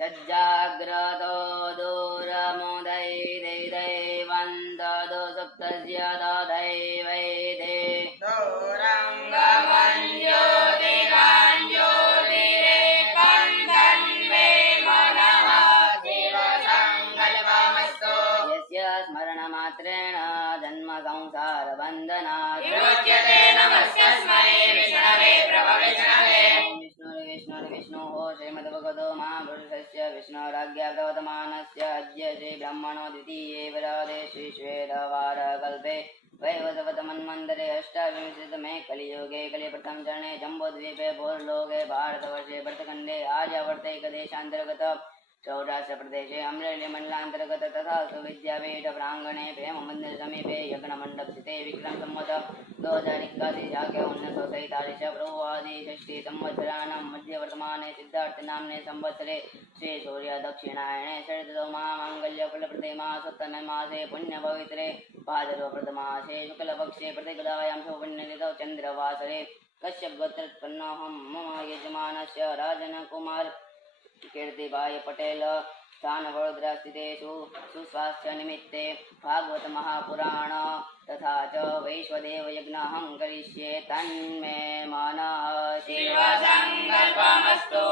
तज्जाग्रतो दूरमुदैदैवन्ददो सुप्तस्य तदैवैदे यस्य स्मरणमात्रेण जन्म संसारबन्धनात् विमुच्यते। नमस्मै विष्णवे प्रभविष्णवे। विष्णुर्विष्णुर्विष्णुः श्रीमद्भगवतो महापुरुषस्य विष्णुराज्ञा प्रवर्तमानस्य अद्य श्रीब्रह्मणो द्वितीये वरादे श्रीश्वेतवारकल्पे वैवस्वतमन्वन्तरे अष्टाविंशतितमे कलियुगे कलिप्रथम चरणे जम्बूद्वीपे भूर्लोके भारतवर्षे भरतखण्डे आर्यावर्तैकदेशान्तर्गत सौराष्ट्रप्रदेशे अमरेलीमण्डलान्तर्गत तथा सुविद्यापीठ प्राङ्गणे प्रेममन्दिर समीपे यज्ञमण्डपस्थिते विक्रम संवत 2041 के 1947 प्रभुवादि षष्ठी संवत्सराणां मध्यवर्तमाने सिद्धार्थनाम्ने संवत्सरे श्री सूर्य दक्षिणायने शरदो महामाङ्गल्यफलप्रदे मासोत्तमे मासे पुण्यपवित्रे भाद्रपदमासे शुक्लपक्षे प्रतिपदायां सुपुण्यतिथौ चन्द्रवासरे कश्यपगोत्रोत्पन्नोऽहं मम यजमानस्य राजनकुमार कीर्तिभाई पटेल स्थान वडोदरा स्थितेषु सुस्वास्थ्य निमित्ते भागवत महापुराण तथा च वैश्वदेव यज्ञ करिष्ये तन्मे मनः शिव संकल्पमस्तु।